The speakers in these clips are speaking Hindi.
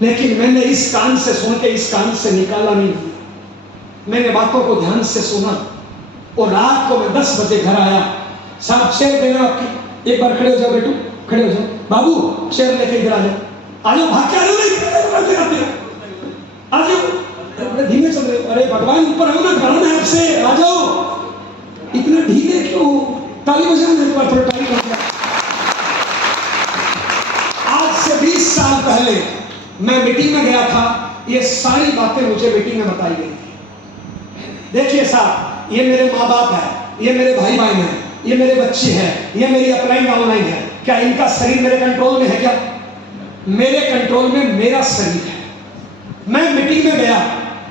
लेकिन मैंने इस कान से सुन के इस कान से निकाला नहीं। मैंने बातों को ध्यान से सुना और रात को मैं 10 बजे घर आया। साहब शेर देना आपकी, एक बार खड़े हो जाओ बेटू, खड़े हो जाओ। बाबू शेर लेके इधर आ जाओ, आ जाओ, भाग के आ जाओ, धीमे चल रहे। अरे भगवान ऊपर हो ना, कारण है आपसे, आ जाओ। इतना ढीले क्यों? ताली बजाना एक बार, थोड़ा ताली बजा। आज से 20 साल पहले मैं मीटिंग में गया था, ये सारी बातें मुझे मीटिंग में बताई गई थी। देखिए साहब, ये मेरे माँ बाप है, ये मेरे भाई बहन है, ये मेरे बच्चे हैं, ये मेरी अपलाइन डाउनलाइन है। क्या इनका शरीर मेरे कंट्रोल में है? क्या मेरे कंट्रोल में मेरा शरीर है। मैं मीटिंग में गया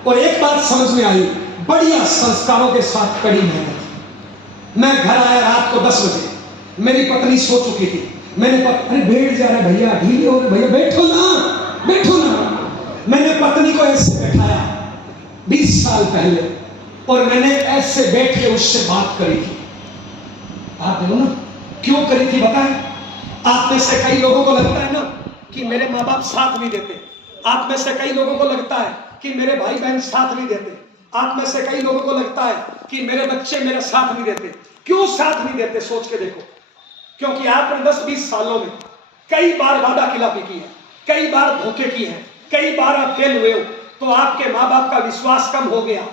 और एक बात समझ में आई, बढ़िया संस्कारों के साथ कड़ी मेहनत। मैं घर आया रात को 10 बजे, मेरी पत्नी सो चुकी थी। मैंने अरे बैठ जा रहे भैया, ढीले हो रहे भैया, बैठो ना, बैठो ना। मैंने पत्नी को ऐसे बैठाया 20 साल पहले, और मैंने ऐसे बैठ के उससे बात करी थी। आप देखो ना क्यों करी थी, बताएं। आप में से कई लोगों को लगता है ना कि मेरे माँ बाप साथ नहीं देते। आप में से कई लोगों को लगता है कि मेरे भाई बहन साथ नहीं देते। आप में से कई लोगों को लगता है कि मेरे बच्चे मेरा साथ नहीं देते। क्यों साथ नहीं देते? सोच के देखो। क्योंकि आपने 10-20 सालों में कई बार वादा खिलाफी की है, कई बार धोखे किए हैं, कई बार आप फेल हुए हो। तो आपके माँ बाप का विश्वास कम हो गया,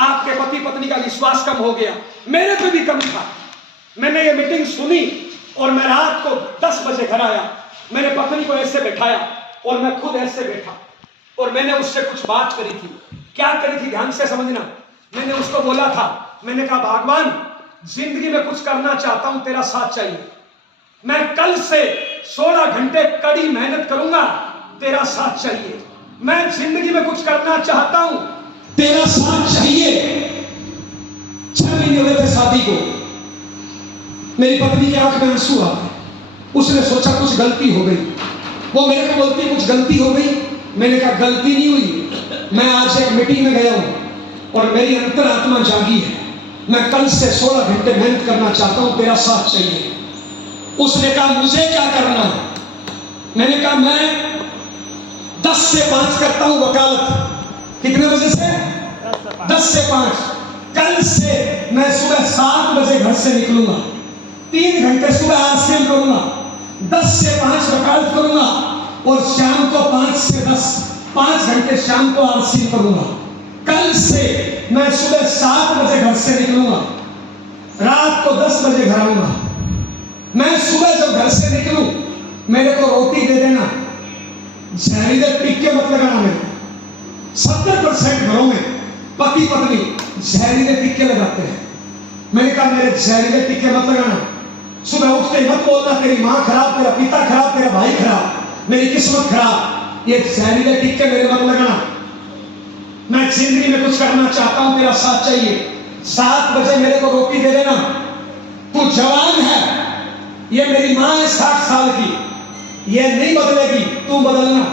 आपके पति पत्नी का विश्वास कम हो गया। मेरे पे भी कम था। मैंने ये मीटिंग सुनी और मैं रात को 10 बजे घर आया। मैंने पत्नी को ऐसे बैठाया और मैं खुद ऐसे बैठा और मैंने उससे कुछ बात करी थी। क्या करी थी, ध्यान से समझना। मैंने उसको बोला था, मैंने कहा भगवान, जिंदगी में कुछ करना चाहता हूं, तेरा साथ चाहिए। मैं कल से 16 घंटे कड़ी मेहनत करूंगा, तेरा साथ चाहिए। मैं जिंदगी में कुछ करना चाहता हूं, तेरा साथ चाहिए। 6 महीने हुए थे शादी को। मेरी पत्नी के आंख में आंसू आ गए। उसने सोचा कुछ गलती हो गई। वो मेरे को बोलती कुछ गलती हो गई। मैंने कहा गलती नहीं हुई, मैं आज एक मीटिंग में गया हूं और मेरी अंतरात्मा जागी है। मैं कल से 16 घंटे मेहनत करना चाहता हूं, तेरा साथ चाहिए। उसने कहा मुझे क्या करना है? मैंने कहा मैं 10 से 5 करता हूं वकालत। कितने बजे से? 10 से 5। कल से मैं सुबह 7 बजे घर से निकलूंगा, 3 घंटे सुबह आरसीएम करूंगा, 10 से 5 वकालत करूंगा और शाम को 5 से 10 5 घंटे शाम को आरसीएम करूंगा। कल से मैं सुबह 7 बजे घर से निकलूंगा, रात को 10 बजे घर आऊंगा। मैं सुबह जब घर से निकलूं, मेरे को रोटी दे देना, जहरीले टिक्के मत लगाना। मेरे 70% घरों में पति पत्नी जहरीले टिक्के लगाते हैं। मैंने कहा मेरे जहरीले टिक्के मत लगाना। सुबह उठते मत बोलना तेरी माँ खराब, तेरा पिता खराब, तेरा भाई खराब, मेरी किस्मत खराब। ये जहरीले टिक्के मेरे मत लगाना। मैं जिंदगी में कुछ करना चाहता हूं, तेरा साथ चाहिए। 7 बजे मेरे को रोटी दे देना। तू जवान है, ये मेरी माँ है 60 साल की, ये नहीं बदलेगी, तू बदलना।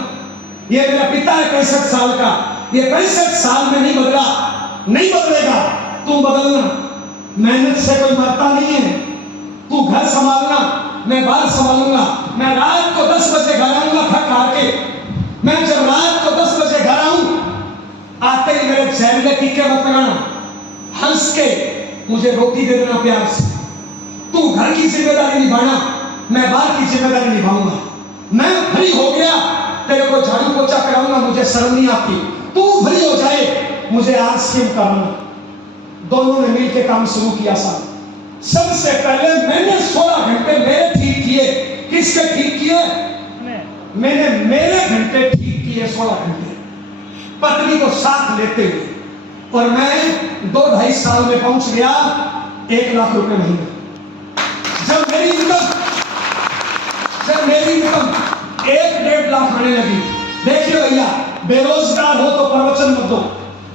ये मेरा पिता है 65 साल का, ये 65 साल में नहीं बदला, नहीं बदलेगा, तू बदलना। मेहनत से कोई मरता नहीं है। तू घर संभालना, मैं बाहर संभालूंगा। मैं रात को 10 बजे घर आऊंगा थक हार के। मैं जब रात को 10 बजे घर आऊं, आते ही मेरे जहरीले टिक्के मत लगाना। हंस के मुझे रोटी दे देना प्यार से। तू घर की जिम्मेदारी निभाना, मैं बाहर की जिम्मेदारी निभाऊंगा। मैं फ्री हो गया, तेरे को झाड़ू पोछा कराऊंगा, मुझे शर्म नहीं आती। तू फ्री हो जाए, मुझे आरसीएम कराना। दोनों ने मिलकर काम शुरू किया। साहब सबसे पहले मैंने 16 घंटे मेरे ठीक किए। किसके ठीक किए? मैंने मेरे घंटे ठीक किए 16 घंटे, पत्नी को साथ लेते हुए। और मैं 2-2.5 साल में पहुंच गया 1 लाख रुपए महीने। जब मेरी इनकम 1-1.5 लाख आने लगी। देखिए भैया, बेरोजगार हो तो प्रवचन मत दो,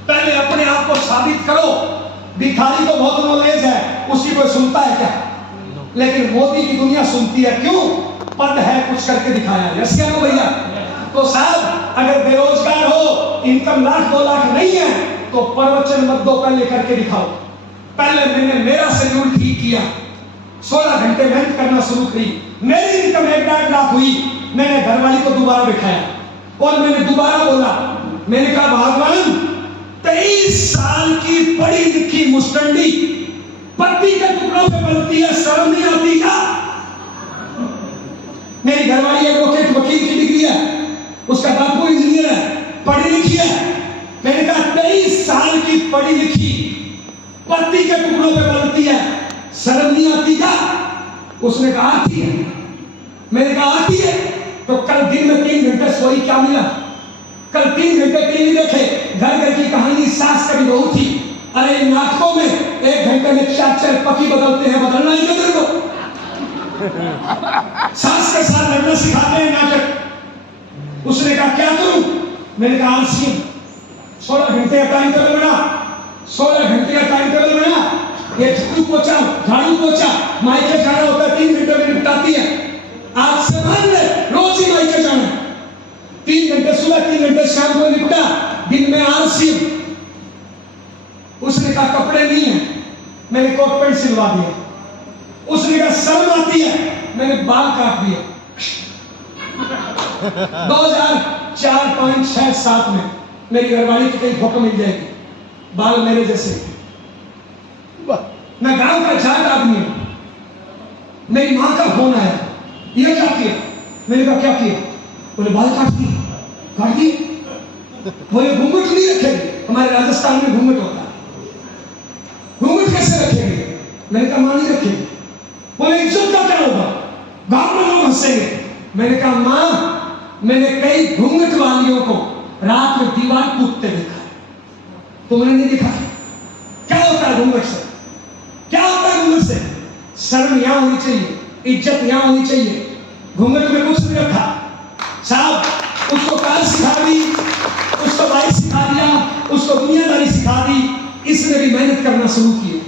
पहले अपने आप को साबित करो। भिखारी को बहुत नॉलेज है, उसकी कोई सुनता है क्या? लेकिन मोदी की दुनिया सुनती है। क्यों? पद है, कुछ करके दिखाया। यस क्या भैया? तो साहब अगर बेरोजगार हो, इनकम 1-2 लाख नहीं है, तो प्रवचन मत दो, पहले करके दिखाओ। पहले मैंने मेरा शेड्यूल ठीक किया, 16 घंटे मेहनत करना शुरू की। मेरी इनकम 1-1.5 लाख हुई। मैंने घरवाली को दोबारा बिठाया, और मैंने दोबारा बोला, मैंने कहा भगवान 23 साल की पढ़ी लिखी मुस्टंडी पत्ती के टुकड़ों पे पलती है, शर्म नहीं आती क्या? मेरी घरवाली एडवोकेट वकील की डिग्री है, उसका बापू इंजीनियर है, पढ़ी लिखी है। मैंने कहा 23 साल की पढ़ी लिखी पत्ती के टुकड़ों पे पलती है, शर्म नहीं आती क्या? उसने कहा आती है। मैंने कहा आती है तो कल दिन में 3 घंटे सोई, क्या मिला? कल 3 घंटे टीवी देखे, घर घर की कहानी, सास कभी बहू थी। अरे नाटकों में 1 घंटे में 4 पति बदलते हैं, बदलना ही क्यों तेरे को? सास के साथ लड़ना सिखाते हैं नाटक। उसने कहा क्या करूं? मैंने कहा आलसी, 16 घंटे का टाइम टेबल बना, 16 घंटे का टाइम टेबल बना। ये झाड़ू पोछा मायके जाना होता है, 3 घंटे में निपटाती है। आज से मान ले रोज ही मायके जाना, 3 घंटे सुबह 3 घंटे शाम को निपटा, दिन में आलसी। उसने कहा कपड़े नहीं है, मैंने कोट पैंट सिलवा दिया। उसने कहा शर्म आती है, मैंने बाल काट दिए। 2004, 5, 6, 7 में मेरी घरवाली की कहीं फोटो मिल जाएगी, बाल मेरे जैसे। मैं गांव का जाट आदमी हूं। मेरी मां का फोन आया, ये क्या किया? मैंने कहा क्या किया? बोले बाल काट दिए। बोले घूंघट नहीं रखेंगे, हमारे राजस्थान में घूंघट होता है, घूंघट कैसे रखेंगे? मैंने कहा मां नहीं रखेंगे। बोले इज्जत का क्या होगा, गांव में लोग हंसेंगे। मैंने कहा मां, मैंने कई घूंघट वालियों को रात में दीवार कूदते देखा है, तुमने नहीं देखा? क्या होता है घूंघट से? क्या होता है घूंघट से? शर्म यहां होनी चाहिए, इज्जत यहां होनी चाहिए। घूंघट में कुछ नहीं रखा साहब। उसको कार सिखा दी, उसको बाइक सिखा दिया, उसको दुनियादारी सिखा दी। इसने भी मेहनत करना शुरू की।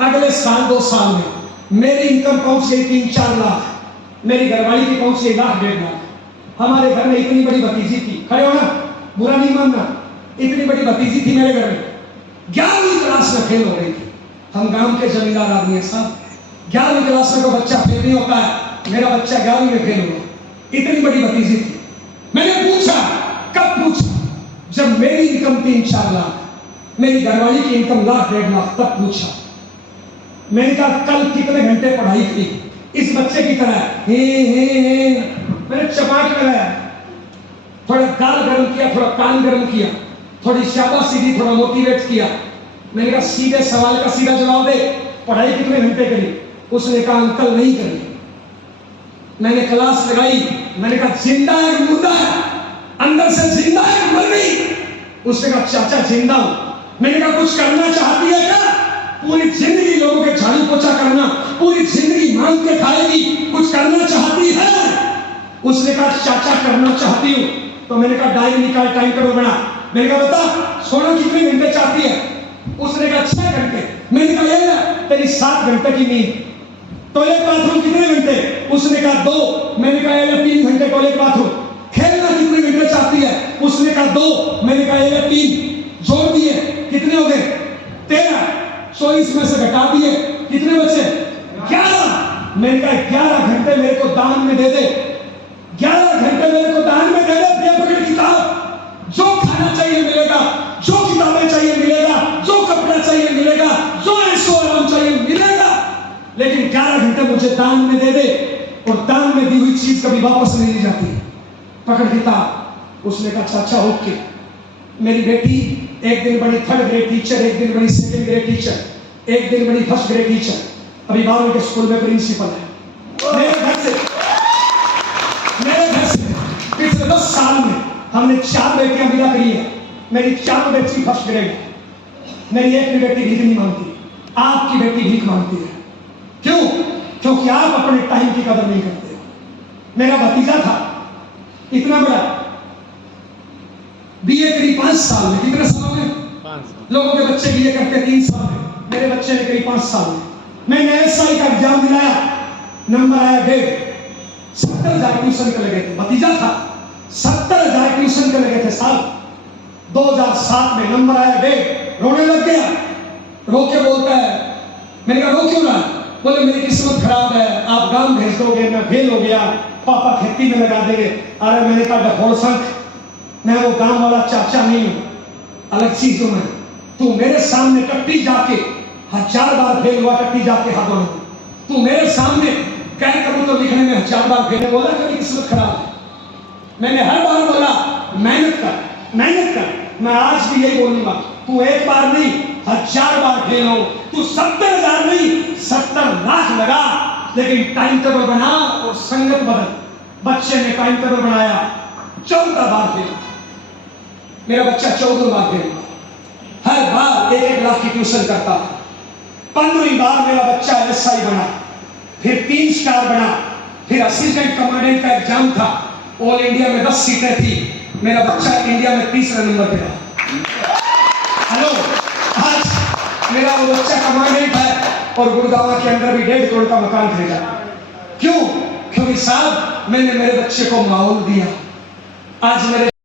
अगले साल 2 साल में मेरी इनकम पहुंच गई 3-4 लाख, मेरी घरवाली की पहुंच गई 1.5 लाख। हमारे घर में इतनी बड़ी भतीजी थी, खड़े होना, बुरा नहीं मानना, इतनी बड़ी भतीजी थी मेरे घर में, 11वीं क्लास में फेल हो गई थी। हम गांव के जमींदार आदमी हैं साहब, 11वीं क्लास में कोई बच्चा फेल नहीं होता है। मेरा बच्चा 11वीं में फेल हुआ, इतनी बड़ी भतीजी थी। मैंने पूछा, कब पूछा? जब मेरी इनकम 3-4 लाख, मेरी घरवाली की इनकम 1.5 लाख, तब पूछा। मैंने कहा कल कितने घंटे पढ़ाई की? इस बच्चे की तरह हे। मैंने चपाट लगाया, थोड़ा गाल गर्म किया, थोड़ा कान गर्म किया, थोड़ी शाबाशी दी, थोड़ा मोटिवेट किया। मैंने कहा सीधे सवाल का सीधा जवाब दे, पढ़ाई कितने घंटे करी? उसने कहा अंकल नहीं करी। मैंने क्लास लगाई, मैंने कहा जिंदा है मुर्दा है? अंदर से जिंदा है मर गई? उसने कहा चाचा जिंदा हूं। मैंने कहा कुछ करना चाहती है क्या? पूरी जिंदगी लोगों के झाड़ू पोछा करना, पूरी जिंदगी मांग के खाएगी, कुछ करना चाहती है? उसने कहा चाचा करना चाहती हूं। तो मैंने कहा डायरी निकाल, टाइम टेबल बना। मैंने कहा बता सोना कितने घंटे चाहती है? उसने कहा 6 घंटे। मैंने कहा ये तेरी 7 घंटे की नींद। टॉयलेट बाथरूम कितने घंटे? उसने कहा 2। मैंने कहा ये 3 घंटे टॉयलेट बाथरूम। खेलना कितने घंटे चाहती है? उसने कहा 2। मैंने कहा ये 3 जोड़ दिए, कितने हो गए? 13। 24 में से घटा दिए, कितने बचे? 11। मैंने कहा 11 घंटे मेरे को दान में दे दे, 11 घंटे मेरे को दान में दे दे। बेपकड़ किताब, जो खाना चाहिए मिलेगा, जो किताबें चाहिए मिलेगा, जो कपड़ा चाहिए मिलेगा, जो ऐशो आराम चाहिए मिलेगा, लेकिन 11 घंटे मुझे दान में दे दे। और दान में दी हुई चीज कभी वापस नहीं ली जाती। पकड़ किताब। उसने कहा चाचा ओके। मेरी बेटी एक दिन बड़ी 3rd ग्रेड टीचर, एक दिन बड़ी 2nd ग्रेड टीचर, एक दिन बड़ी 1st ग्रेड टीचर, अभी 12वीं के स्कूल में प्रिंसिपल है। मेरे घर से पिछले 10 साल में हमने 4 बेटियां विदा करी है। मेरी 4 बेटी 1st ग्रेड है। मेरी एक भी बेटी भीख नहीं मांगती, आपकी बेटी भीख मांगती है। क्यों? क्योंकि आप अपने टाइम की कदर नहीं करते। मेरा भतीजा था इतना बड़ा, बीए करी 5 साल में। कितने सालों में? 5 साल। लोगों के बच्चे बीए करते 3 साल में, मेरे बच्चे ने करी 5 साल में। मैंने SI का एग्जाम दिलाया, नंबर आया 1.5। 70,000 ट्यूशन के लगे थे। भतीजा था, 70,000 ट्यूशन के लगे थे साल। 2007 में नंबर आया 1.5। रोने लग गया, रो के बोलता है। मैंने कहा रो क्यों रहा? बोले मेरी किस्मत खराब है, आप गांव भेज दोगे, मैं फेल हो गया, पापा खेती में लगा देंगे। अरे मैंने कहा ढोल संख, मैं वो गांव वाला चाचा नहीं हूं, अलग चीज हूं मैं। तू मेरे सामने टट्टी जाके 1000 बार फेल हुआ, टट्टी जाके हाथों में। तू मेरे सामने कह करूं तो लिखने में 1000 बार फेल। बोला कभी किस्मत खराब है, मैंने हर बार बोला मेहनत कर, मेहनत कर। मैं आज भी यही बोलूंगा, तू एक बार नहीं 1000 बार फेल हो, तू 70,000 नहीं 70 लाख लगा, लेकिन टाइम टेबल बना और संगत बदल। बच्चे ने टाइम टेबल बनाया, 14 बार फेल। मेरा बच्चा 14 बार फेल, हर बार 1-1 लाख की ट्यूशन करता था। 15वीं बार मेरा बच्चा एसआई बना, फिर 3 स्टार बना, फिर असिस्टेंट कमांडेंट का एग्जाम था, ऑल इंडिया में 10 सीटें थी, मेरा बच्चा इंडिया में 3रे नंबर पे रहा। हेलो, आज मेरा वो बच्चा कमांडेंट है और गुड़गांव के अंदर भी 1.5 करोड़ का मकान खरीदा। क्यों? क्योंकि साहब मैंने मेरे बच्चे को माहौल दिया। आज मेरे